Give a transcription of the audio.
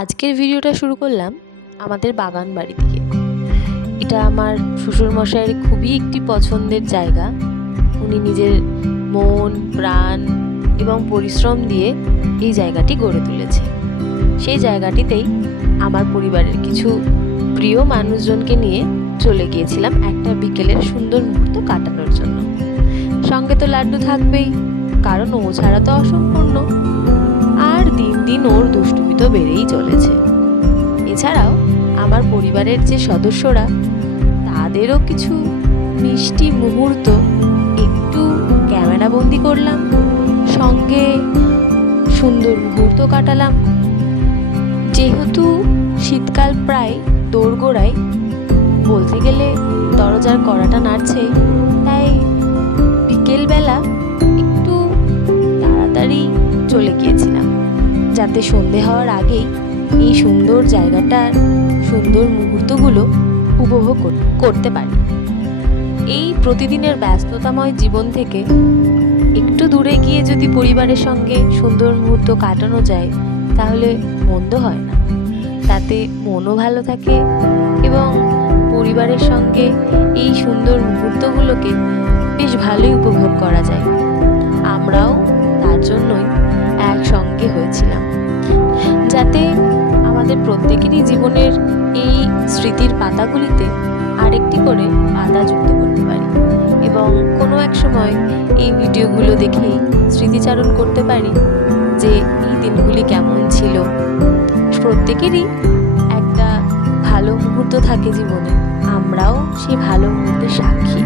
আজকের ভিডিওটা শুরু করলাম আমাদের বাগান বাড়ি থেকে। এটা আমার শ্বশুরমশাইয়ের খুবই একটি পছন্দের জায়গা। উনি নিজের মন প্রাণ এবং পরিশ্রম দিয়ে এই জায়গাটি গড়ে তুলেছে। সেই জায়গাটিতেই আমার পরিবারের কিছু প্রিয় মানুষজনকে নিয়ে চলে গিয়েছিলাম একটা বিকেলের সুন্দর মুহূর্ত কাটানোর জন্য। সঙ্গে তো লাড্ডু থাকবেই, কারণ ও ছাড়া তো অসম্পূর্ণ। আর দিন দিন ওর দুষ্টুমি তো বেড়েই চলেছে। এছাড়াও আমার পরিবারের যে সদস্যরা, তাদেরও কিছু মিষ্টি মুহূর্ত একটু ক্যামেরাবন্দি করলাম, সঙ্গে সুন্দর মুহূর্ত কাটালাম। যেহেতু শীতকাল প্রায় দোরগোড়ায়, বলতে গেলে দরজার কড়াটা নাড়ছে, তাই বিকেলবেলা একটু তাড়াতাড়ি চলে গিয়েছিলাম, যাতে সন্ধে হওয়ার আগেই এই সুন্দর জায়গাটার সুন্দর মুহূর্তগুলো উপভোগ করতে পারি। এই প্রতিদিনের ব্যস্ততাময় জীবন থেকে একটু দূরে গিয়ে যদি পরিবারের সঙ্গে সুন্দর মুহূর্ত কাটানো যায়, তাহলে মন্দ হয় না। তাতে মনও ভালো থাকে এবং পরিবারের সঙ্গে এই সুন্দর মুহূর্তগুলোকে বেশ ভালোই উপভোগ করা যায়। আমরাও তার জন্যই একসঙ্গে হয়েছিলাম, যাতে আমাদের প্রত্যেকেরই জীবনের এই স্মৃতির পাতাগুলিতে আরেকটি করে পাতা যুক্ত করতে পারি এবং কোনো এক সময় এই ভিডিওগুলো দেখেই স্মৃতিচারণ করতে পারি যে এই দিনগুলি কেমন ছিল। প্রত্যেকেরই একটা ভালো মুহূর্ত থাকে জীবনে, আমরাও সেই ভালো মুহূর্তের সাক্ষী।